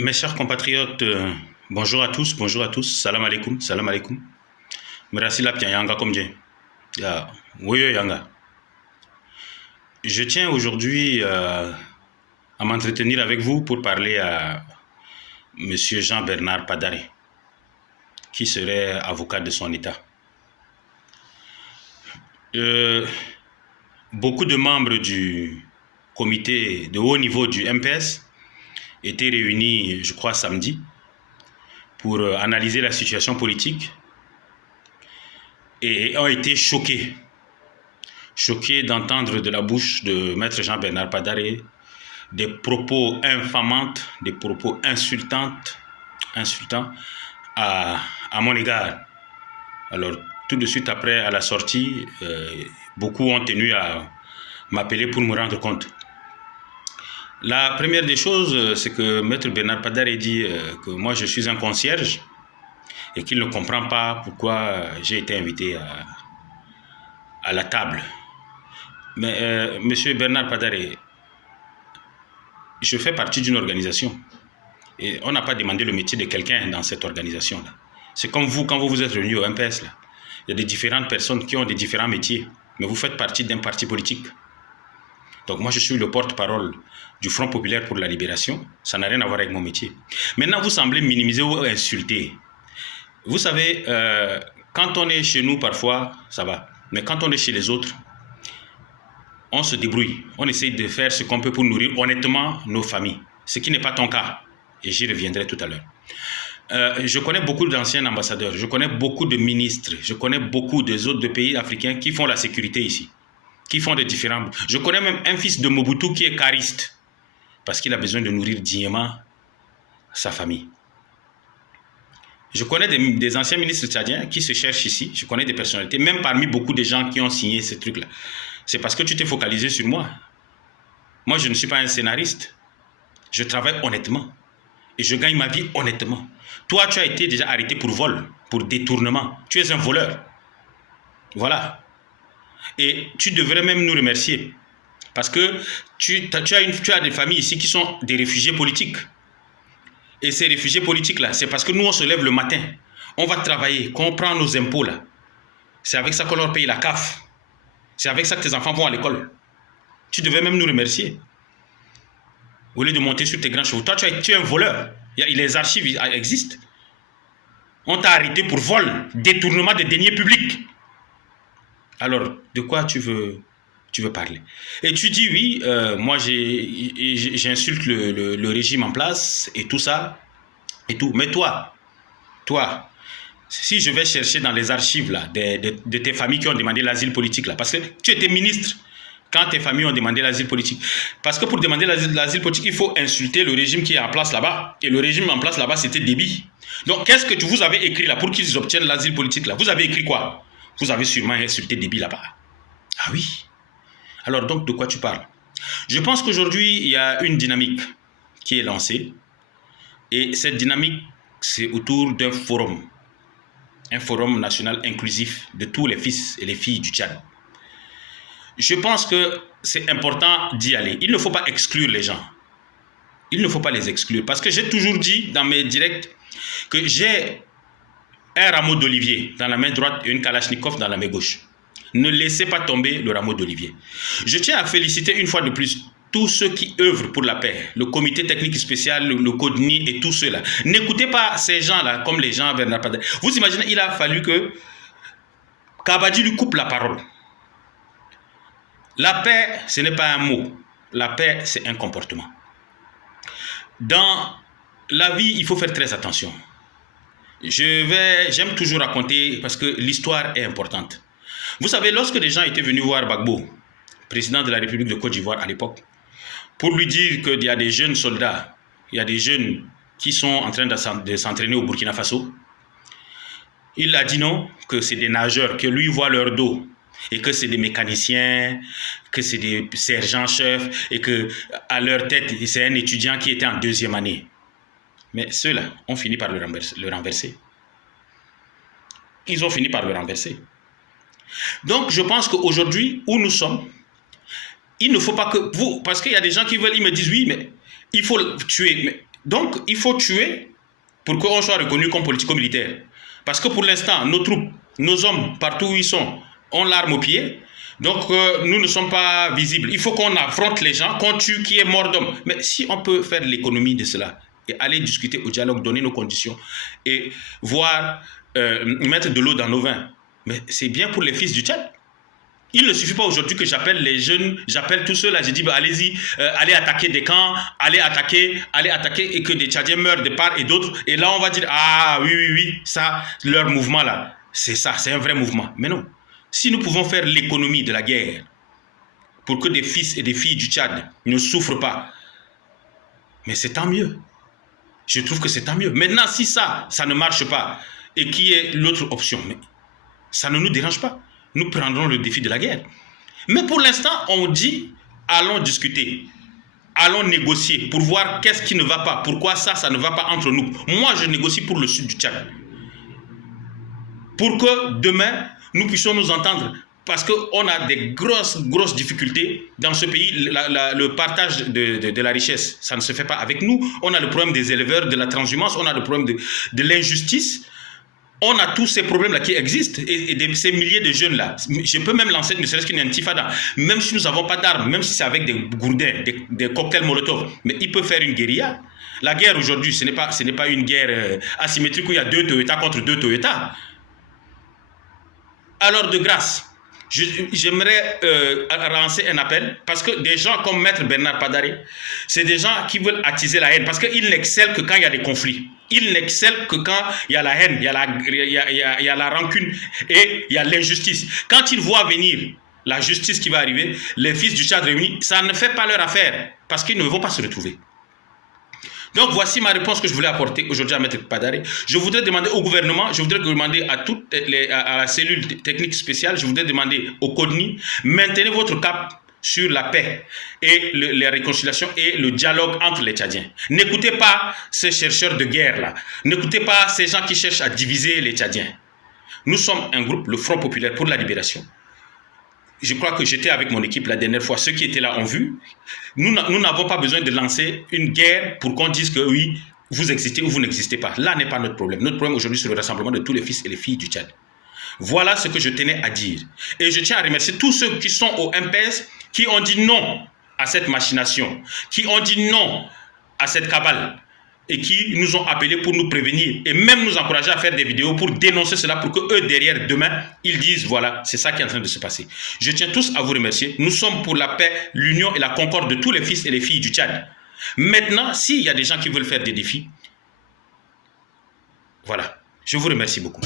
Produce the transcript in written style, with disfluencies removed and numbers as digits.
Mes chers compatriotes, bonjour à tous, salam alaikum, salam alaikum. Merci la yanga comme Dieu. Oui, yanga. Je tiens aujourd'hui à m'entretenir avec vous pour parler à Monsieur Jean-Bernard Padaré, qui serait avocat de son État. Beaucoup de membres du comité de haut niveau du MPS étaient réunis, je crois, samedi, pour analyser la situation politique et ont été choqués d'entendre de la bouche de Maître Jean-Bernard Padaré des propos infamants, des propos insultants à mon égard. Alors, tout de suite après, à la sortie, beaucoup ont tenu à m'appeler pour me rendre compte. La première des choses, c'est que Maître Bernard Padaré dit que moi je suis un concierge et qu'il ne comprend pas pourquoi j'ai été invité à la table. Mais Monsieur Bernard Padaré, je fais partie d'une organisation et on n'a pas demandé le métier de quelqu'un dans cette organisation-là. C'est comme vous, quand vous vous êtes réunis au MPS, là. Il y a des différentes personnes qui ont des différents métiers, mais vous faites partie d'un parti politique. Donc moi je suis le porte-parole du Front populaire pour la libération, ça n'a rien à voir avec mon métier. Maintenant vous semblez minimiser ou insulter. Vous savez, quand on est chez nous parfois, ça va. Mais quand on est chez les autres, on se débrouille. On essaie de faire ce qu'on peut pour nourrir honnêtement nos familles. Ce qui n'est pas ton cas. Et j'y reviendrai tout à l'heure. Je connais beaucoup d'anciens ambassadeurs, je connais beaucoup de ministres, je connais beaucoup des autres pays africains qui font la sécurité ici, qui font des différents... Je connais même un fils de Mobutu qui est cariste, parce qu'il a besoin de nourrir dignement sa famille. Je connais des anciens ministres tchadiens qui se cherchent ici, je connais des personnalités, même parmi beaucoup de gens qui ont signé ces trucs-là. C'est parce que tu t'es focalisé sur moi. Moi, je ne suis pas un scénariste. Je travaille honnêtement. Et je gagne ma vie honnêtement. Toi, tu as été déjà arrêté pour vol, pour détournement. Tu es un voleur. Voilà. Et tu devrais même nous remercier. Parce que tu as des familles ici qui sont des réfugiés politiques. Et ces réfugiés politiques-là, c'est parce que nous, on se lève le matin. On va travailler, qu'on prend nos impôts là. C'est avec ça qu'on leur paye la CAF. C'est avec ça que tes enfants vont à l'école. Tu devais même nous remercier. Au lieu de monter sur tes grands chevaux. Toi, tu es un voleur. Les archives existent. On t'a arrêté pour vol, détournement de deniers publics. Alors, de quoi tu veux parler? Et tu dis, oui, moi j'insulte le régime en place et tout ça, et tout. Mais toi, si je vais chercher dans les archives là, de tes familles qui ont demandé l'asile politique, là, parce que tu étais ministre quand tes familles ont demandé l'asile politique. Parce que pour demander l'asile politique, il faut insulter le régime qui est en place là-bas. Et le régime en place là-bas, c'était Déby. Donc, qu'est-ce que vous avez écrit là pour qu'ils obtiennent l'asile politique là? Vous avez écrit quoi? Vous avez sûrement insulté Déby là-bas. Ah oui. Alors donc, de quoi tu parles? Je pense qu'aujourd'hui, il y a une dynamique qui est lancée. Et cette dynamique, c'est autour d'un forum. Un forum national inclusif de tous les fils et les filles du Tchad. Je pense que c'est important d'y aller. Il ne faut pas exclure les gens. Il ne faut pas les exclure. Parce que j'ai toujours dit dans mes directs que j'ai un rameau d'olivier dans la main droite et une kalachnikov dans la main gauche. Ne laissez pas tomber le rameau d'olivier. Je tiens à féliciter une fois de plus tous ceux qui œuvrent pour la paix, le comité technique spécial, le CODNI et tous ceux-là. N'écoutez pas ces gens-là comme les gens Bernard Padaré. Vous imaginez, il a fallu que Kabadji lui coupe la parole. La paix, ce n'est pas un mot. La paix, c'est un comportement. Dans la vie, il faut faire très attention. J'aime toujours raconter parce que l'histoire est importante. Vous savez, lorsque des gens étaient venus voir Gbagbo, président de la République de Côte d'Ivoire à l'époque, pour lui dire qu'il y a des jeunes soldats, il y a des jeunes qui sont en train de s'entraîner au Burkina Faso, il a dit non, que c'est des nageurs, que lui voit leur dos, et que c'est des mécaniciens, que c'est des sergents-chefs, et qu'à leur tête, c'est un étudiant qui était en 2e année. Mais ceux-là ont fini par le renverser. Ils ont fini par le renverser. Donc, je pense qu'aujourd'hui, où nous sommes, il ne faut pas que vous... Parce qu'il y a des gens qui veulent, ils me disent, oui, mais il faut tuer. Mais Donc, il faut tuer pour qu'on soit reconnu comme politico-militaire. Parce que pour l'instant, nos troupes, nos hommes, partout où ils sont, ont l'arme au pied. Donc, nous ne sommes pas visibles. Il faut qu'on affronte les gens, qu'on tue, qui est mort d'homme. Mais si on peut faire l'économie de cela et aller discuter au dialogue, donner nos conditions et voir, mettre de l'eau dans nos vins, mais c'est bien pour les fils du Tchad. Il ne suffit pas aujourd'hui que j'appelle les jeunes, j'appelle tous ceux-là, je dis bah, allez-y, allez attaquer des camps, allez attaquer, et que des Tchadiens meurent de part et d'autre. Et là, on va dire, ah oui, oui, oui, ça, leur mouvement là, c'est ça, c'est un vrai mouvement. Mais non, si nous pouvons faire l'économie de la guerre pour que des fils et des filles du Tchad ne souffrent pas, mais c'est tant mieux. Je trouve que c'est tant mieux. Maintenant, si ça ne marche pas, et qui est l'autre option, mais ça ne nous dérange pas. Nous prendrons le défi de la guerre. Mais pour l'instant, on dit, allons discuter, allons négocier pour voir qu'est-ce qui ne va pas, pourquoi ça ne va pas entre nous. Moi, je négocie pour le sud du Tchad. Pour que demain, nous puissions nous entendre. Parce qu'on a des grosses difficultés dans ce pays. Le partage de la richesse, ça ne se fait pas avec nous. On a le problème des éleveurs, de la transhumance, on a le problème de l'injustice. On a tous ces problèmes-là qui existent et ces milliers de jeunes-là. Je peux même lancer ne serait-ce qu'une intifada. Même si nous n'avons pas d'armes, même si c'est avec des gourdins, des cocktails Molotov, mais ils peuvent faire une guérilla. La guerre aujourd'hui, ce n'est pas une guerre asymétrique où il y a 2 Toyota contre 2 Toyota. Alors de grâce, j'aimerais lancer un appel parce que des gens comme Maître Bernard Padare, c'est des gens qui veulent attiser la haine parce qu'ils n'excellent que quand il y a des conflits. Ils n'excellent que quand il y a la haine, il y a la rancune et il y a l'injustice. Quand ils voient venir la justice qui va arriver, les fils du Tchad réunis, ça ne fait pas leur affaire parce qu'ils ne vont pas se retrouver. Donc voici ma réponse que je voulais apporter aujourd'hui à Maître Padare. Je voudrais demander au gouvernement, je voudrais demander à la cellule technique spéciale, je voudrais demander au CODNI, maintenez votre cap sur la paix et la réconciliation et le dialogue entre les Tchadiens. N'écoutez pas ces chercheurs de guerre-là. N'écoutez pas ces gens qui cherchent à diviser les Tchadiens. Nous sommes un groupe, le Front Populaire pour la Libération. Je crois que j'étais avec mon équipe la dernière fois. Ceux qui étaient là ont vu. Nous n'avons pas besoin de lancer une guerre pour qu'on dise que oui, vous existez ou vous n'existez pas. Là n'est pas notre problème. Notre problème aujourd'hui, c'est le rassemblement de tous les fils et les filles du Tchad. Voilà ce que je tenais à dire. Et je tiens à remercier tous ceux qui sont au MPS, qui ont dit non à cette machination, qui ont dit non à cette cabale et qui nous ont appelés pour nous prévenir et même nous encourager à faire des vidéos pour dénoncer cela pour que eux derrière demain, ils disent voilà, c'est ça qui est en train de se passer. Je tiens tous à vous remercier. Nous sommes pour la paix, l'union et la concorde de tous les fils et les filles du Tchad. Maintenant, s'il y a des gens qui veulent faire des défis, voilà. Je vous remercie beaucoup.